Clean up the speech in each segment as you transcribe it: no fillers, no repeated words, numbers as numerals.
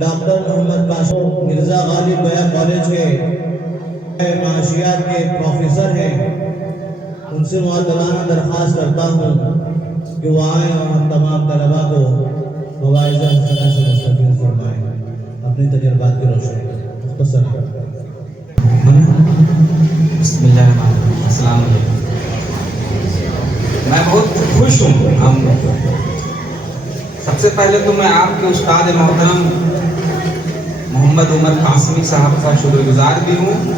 Doctor محمد قاسم مرزا غالب گیا college کے معاشیات کے پروفیسر ہیں، ان سے معطلانہ درخواست کرتا ہوں کہ وہ آئیں اور ہم تمام طلباء کو مواعظ حسنہ سے مستفید فرمائیں اپنی تجربات کی روشنی میں مختصر ہے۔ بسم اللہ الرحمن الرحیم۔ السلام علیکم۔ میں بہت خوش ہوں۔ سب سے پہلے تو میں آپ کے استاد محترم محمد عمر قاسمی صاحب کا شکر گزار بھی ہوں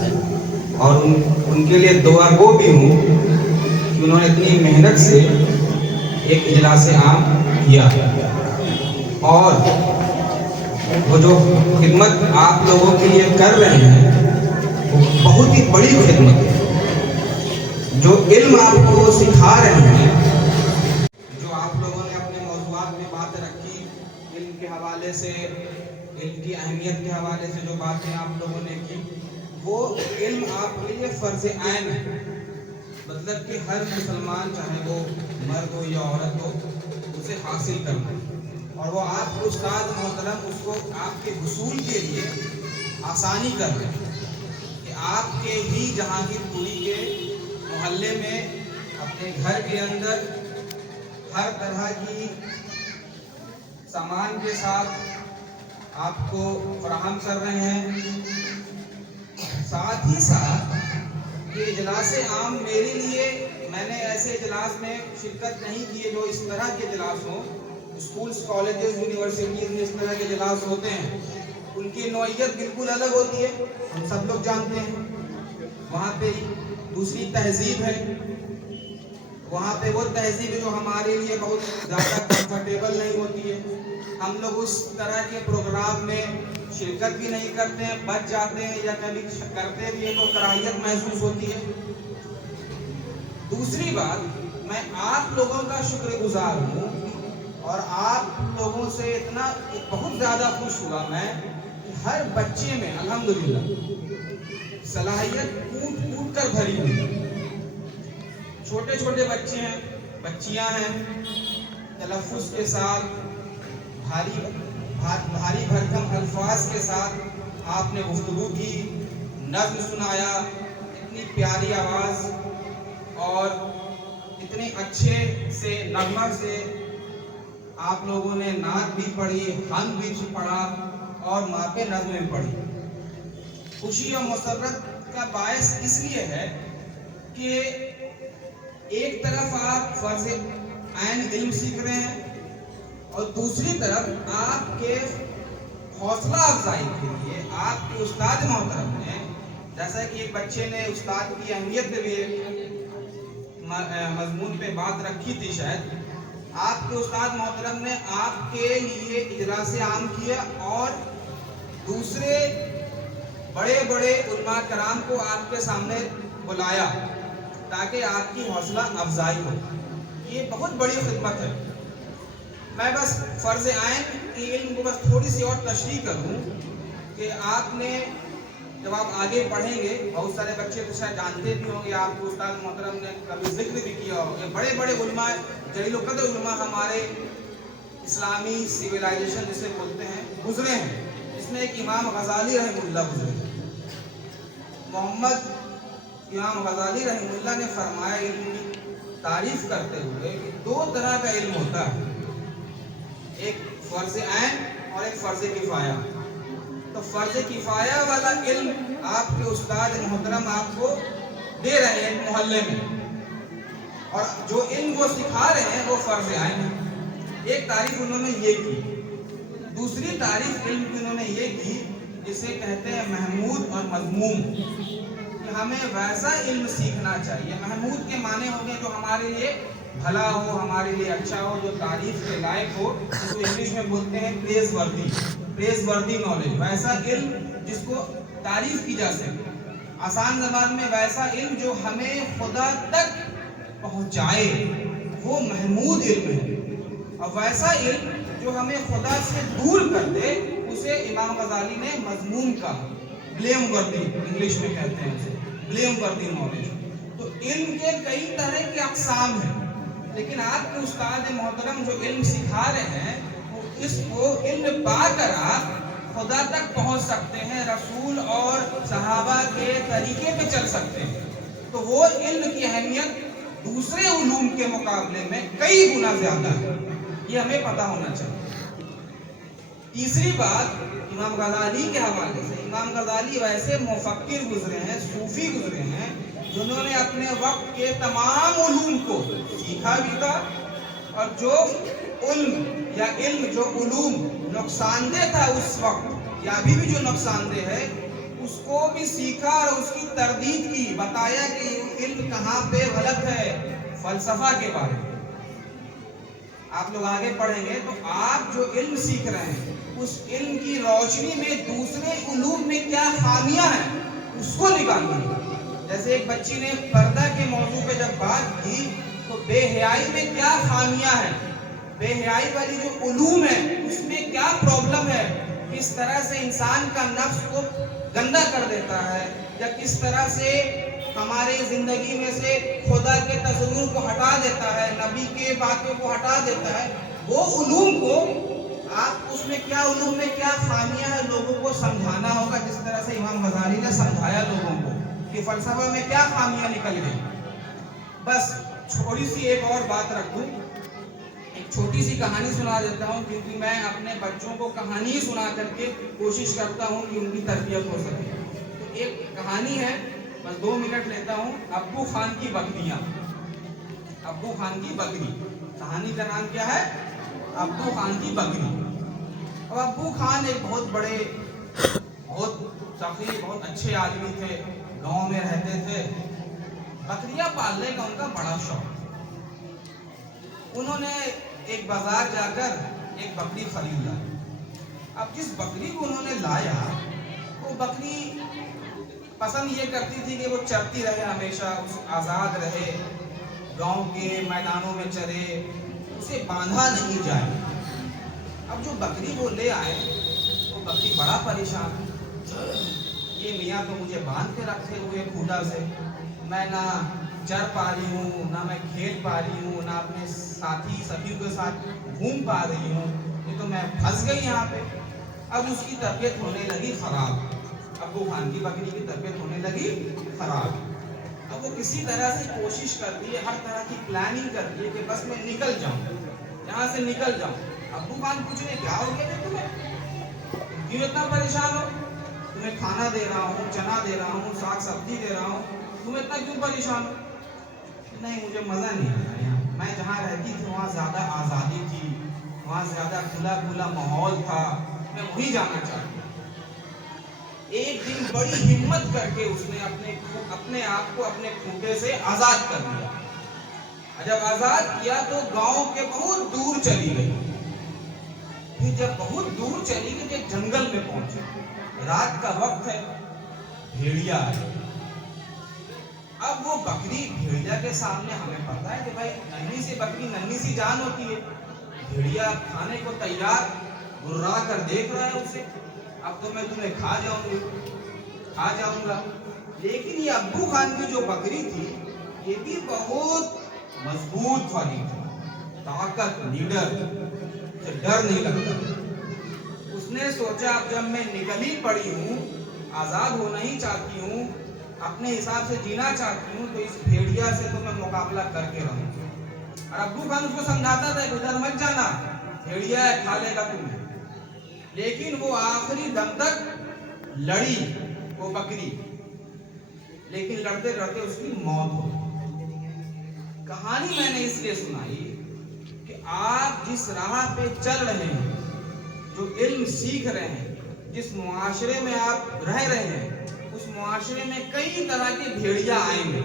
اور ان کے لیے دعا گو بھی ہوں کہ انہوں نے اتنی محنت سے ایک اجلاس عام کیا اور وہ جو خدمت آپ لوگوں کے لیے کر رہے ہیں وہ بہت ہی بڑی خدمت ہے۔ جو علم آپ کو سکھا رہے ہیں، جو آپ لوگوں نے اپنے موضوعات میں بات رکھی، علم کے حوالے سے، علم کی اہمیت کے حوالے سے جو باتیں آپ لوگوں نے کی، وہ علم آپ کے لیے فرض عین ہے۔ مطلب کہ ہر مسلمان چاہے وہ مرد ہو یا عورت ہو اسے حاصل کرنا، اور وہ آپ کے استاد محترم اس کو آپ کے حصول کے لیے آسانی کر رہے ہیں کہ آپ کے ہی جہانگیر پوری کے محلے میں اپنے گھر کے اندر ہر طرح کی سامان کے ساتھ آپ کو فراہم کر رہے ہیں۔ ساتھ ہی ساتھ یہ اجلاس عام میرے لیے، میں نے ایسے اجلاس میں شرکت نہیں کی ہے جو اس طرح کے اجلاس ہوں۔ اسکولز، کالجز، یونیورسٹیز میں اس طرح کے اجلاس ہوتے ہیں، ان کی نوعیت بالکل الگ ہوتی ہے، ہم سب لوگ جانتے ہیں۔ وہاں پہ دوسری تہذیب ہے، وہاں پہ وہ تہذیب ہے جو ہمارے لیے بہت زیادہ کمفرٹیبل نہیں ہوتی ہے۔ ہم لوگ اس طرح کے پروگرام میں شرکت بھی نہیں کرتے ہیں، بچ جاتے ہیں، یا کبھی کرتے بھی ہیں تو کراہیت محسوس ہوتی ہے۔ دوسری بات، میں آپ لوگوں کا شکر گزار ہوں اور آپ لوگوں سے اتنا بہت زیادہ خوش ہوا میں کہ ہر بچے میں الحمدللہ صلاحیت کوٹ کوٹ کر بھری ہوئی۔ چھوٹے چھوٹے بچے ہیں، بچیاں ہیں، تلفظ کے ساتھ، بھاری بھرکم الفاظ کے ساتھ آپ نے گفتگو کی، نظم سنایا، اتنی پیاری آواز اور اتنے اچھے سے نغمہ سے آپ لوگوں نے نعت بھی پڑھی، حمد بھی پڑھا اور ماپے نظم بھی پڑھی۔ خوشی اور مسرت کا باعث اس لیے ہے کہ ایک طرف آپ فرض عین علم سیکھ رہے ہیں اور دوسری طرف آپ کے حوصلہ افزائی کے لیے آپ کے استاد محترم نے، جیسا کہ ایک بچے نے استاد کی اہمیت پہ بھی مضمون پہ بات رکھی تھی، شاید آپ کے استاد محترم نے آپ کے لیے اجلاس عام کیا اور دوسرے بڑے بڑے علماء کرام کو آپ کے سامنے بلایا تاکہ آپ کی حوصلہ افزائی ہو۔ یہ بہت بڑی خدمت ہے۔ میں بس فرض عین کی علم کو بس تھوڑی سی اور تشریح کروں کہ آپ نے جب آپ آگے پڑھیں گے، بہت سارے بچے تو شاید جانتے بھی ہوں گے، آپ کے استاد محترم نے کبھی ذکر بھی کیا ہوگا، بڑے بڑے علماء، جلیل القدر علماء ہمارے اسلامی سویلائزیشن جسے بولتے ہیں گزرے ہیں۔ اس میں ایک امام غزالی رحمہ اللہ گزرے۔ محمد امام غزالی رحمہ اللہ نے فرمایا علم کی تعریف کرتے ہوئے کہ دو طرح کا علم ہوتا ہے، ایک فرض عین اور ایک فرض کفایہ۔ تو فرض کفایہ والا علم آپ کے استاد محترم آپ کو دے رہے ہیں محلے میں، اور جو علم وہ سکھا رہے ہیں وہ فرض عین ہے۔ ایک تعریف انہوں نے یہ کی۔ دوسری تعریف علم کی انہوں نے یہ کی جسے کہتے ہیں محمود اور مذموم، کہ ہمیں ویسا علم سیکھنا چاہیے۔ محمود کے معنی ہوں گے جو ہمارے لیے بھلا ہو، ہمارے لیے اچھا ہو، جو تعریف کے لائق ہو، جس کو انگلش میں بولتے ہیں پریز وردی نالج، ویسا علم جس کو تعریف کی جا سکے۔ آسان زبان میں ویسا علم جو ہمیں خدا تک پہنچائے وہ محمود علم ہے، اور ویسا علم جو ہمیں خدا سے دور کر دے اسے امام غزالی نے مذموم کہا، بلیم وردی انگلش میں کہتے ہیں اسے، بلیم وردی نالج۔ تو علم کے کئی طرح کے اقسام ہیں، لیکن آپ کے استاد محترم جو علم سکھا رہے ہیں وہ اس کو علم پا کر آپ خدا تک پہنچ سکتے ہیں، رسول اور صحابہ کے طریقے پہ چل سکتے ہیں، تو وہ علم کی اہمیت دوسرے علوم کے مقابلے میں کئی گنا زیادہ ہے، یہ ہمیں پتہ ہونا چاہیے۔ تیسری بات امام غزالی کے حوالے سے، امام غزالی ویسے مفکر گزرے ہیں، صوفی گزرے ہیں، جنہوں نے اپنے وقت کے تمام علوم کو سیکھا بھی تھا، اور جو علم جو علوم نقصان دہ تھا اس وقت، یا ابھی بھی جو نقصان دہ ہے، اس کو بھی سیکھا اور اس کی تردید کی، بتایا کہ علم کہاں پہ غلط ہے۔ فلسفہ کے بارے میں آپ لوگ آگے پڑھیں گے تو آپ جو علم سیکھ رہے ہیں اس علم کی روشنی میں دوسرے علوم میں کیا خامیاں ہیں اس کو نکالیں۔ جیسے ایک بچی نے پردہ کے موضوع پہ جب بات کی تو بے حیائی میں کیا خامیاں ہیں، بے حیائی والی جو علوم ہے اس میں کیا پرابلم ہے، کس طرح سے انسان کا نفس کو گندا کر دیتا ہے، یا کس طرح سے ہمارے زندگی میں سے خدا کے تصور کو ہٹا دیتا ہے، نبی کے باتوں کو ہٹا دیتا ہے، وہ علوم کو آپ اس میں کیا علوم میں کیا خامیاں ہیں لوگوں کو سمجھانا ہوگا، جس طرح سے امام غزالی نے سمجھایا لوگوں کو کہ فلسفہ میں کیا خامیاں نکل گئی۔ بس چھوٹی سی ایک اور بات رکھ دوں، ایک چھوٹی سی کہانی سنا دیتا ہوں، کیونکہ میں اپنے بچوں کو کہانی سنا کر کے کوشش کرتا ہوں کہ ان کی تربیت ہو سکے۔ تو ایک کہانی ہے، بس 2 منٹ لیتا ہوں، ابو خان کی بکریاں۔ ابو خان کی بکری، کہانی کا نام کیا ہے؟ ابو خان کی بکری۔ اب ابو خان ایک بہت بڑے، بہت سخی، بہت اچھے آدمی تھے، گاؤں میں رہتے تھے، بکریاں پالنے کا ان کا بڑا شوق۔ انہوں نے ایک بازار جا کر ایک بکری خرید لائی۔ اب جس بکری کو انہوں نے لایا وہ بکری پسند یہ کرتی تھی کہ وہ چرتی رہے، ہمیشہ آزاد رہے، گاؤں کے میدانوں میں چرے، اسے باندھا نہیں جائے۔ اب جو بکری وہ لے آئے وہ بکری بڑا پریشان، یہ میاں تو مجھے باندھ کے رکھے ہوئے کھوٹا سے، میں نہ چر پا رہی ہوں، نہ میں کھیل پا رہی ہوں، نہ اپنے ساتھیوں کے ساتھ گھوم پا رہی ہوں، یہ تو میں پھنس گئی یہاں پہ۔ اب اس کی طبیعت ہونے لگی خراب، ابو خان کی بکری کی طبیعت ہونے لگی خراب۔ اب وہ کسی طرح سے کوشش کرتی ہے، ہر طرح کی پلاننگ کرتی ہے کہ بس میں نکل جاؤں، یہاں سے نکل جاؤں۔ ابو خان پوچھے کیا ہو گیا تمہیں، کیوں اتنا پریشان ہو؟ تمہیں کھانا دے رہا ہوں، چنا دے رہا ہوں، ساگ سبزی دے رہا ہوں، تم اتنا کیوں پریشان ہو؟ نہیں مجھے مزہ نہیں آیا یہاں، میں جہاں رہتی تھی وہاں زیادہ آزادی تھی، وہاں زیادہ کھلا ماحول تھا، میں وہیں جانا چاہتی ہوں۔ ایک دن بڑی ہمت کر کے اس نے اپنے آپ کو اپنے کھوٹے سے آزاد کر دیا۔ جب آزاد کیا تو گاؤں کے بہت دور چلی گئی، پھر جب بہت دور چلی گئی تو جنگل میں پہنچی، رات کا وقت ہے، بھیڑیا ہے۔ اب وہ بکری بھیڑیا کے سامنے، ہمیں پتا ہے کہ بھائی ننھی سی بکری ننھی سی جان ہوتی ہے، بھیڑیا کھانے کو تیار، گرا کر دیکھ رہا ہے اسے، اب تو میں تمہیں کھا جاؤں گا۔ لیکن یہ ابو خان کی جو بکری تھی یہ بھی بہت مضبوط والی تھی، طاقت، لیڈر، ڈر نہیں لگتا۔ اس نے سوچا اب جب میں نکل ہی پڑی ہوں، آزاد ہونا ہی چاہتی ہوں، اپنے حساب سے جینا چاہتی ہوں، تو اس بھیڑیا سے تو میں مقابلہ کر کے رہوں۔ اور ابو خان اس کو سمجھاتا تھا کہ ادھر مت جانا، بھیڑیا ہے کھا لے گا تمہیں، لیکن وہ آخری دم تک لڑی وہ بکری، لیکن لڑتے لڑتے اس کی موت ہو گئی۔ کہانی میں نے اس لیے سنائی کہ آپ جس راہ پہ چل رہے ہیں، جو علم سیکھ رہے ہیں، جس معاشرے میں آپ رہ رہے ہیں، اس معاشرے میں کئی طرح کے بھیڑیا آئیں گے،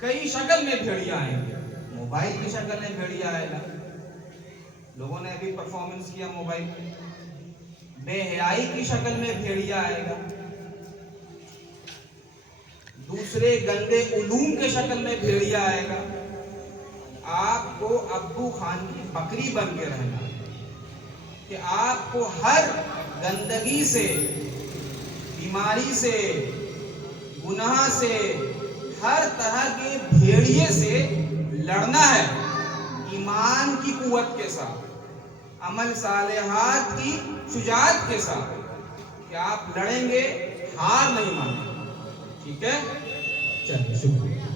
کئی شکل میں بھیڑیا آئیں گے۔ موبائل کی شکل میں بھیڑیا آئے گا، لوگوں نے ابھی پرفارمنس کیا موبائل پہ۔ بے حیائی کی شکل میں بھیڑیا آئے گا، دوسرے گندے علوم کے شکل میں بھیڑیا آئے گا۔ آپ کو ابو خان کی بکری بن کے رہنا، کہ آپ کو ہر گندگی سے، بیماری سے، گناہ سے، ہر طرح کے بھیڑیے سے لڑنا ہے ایمان کی قوت کے ساتھ۔ عمل صالحات کی شجاعت کے ساتھ کہ آپ لڑیں گے، ہار نہیں مانیں گے. ٹھیک ہے؟ چلیے شکریہ.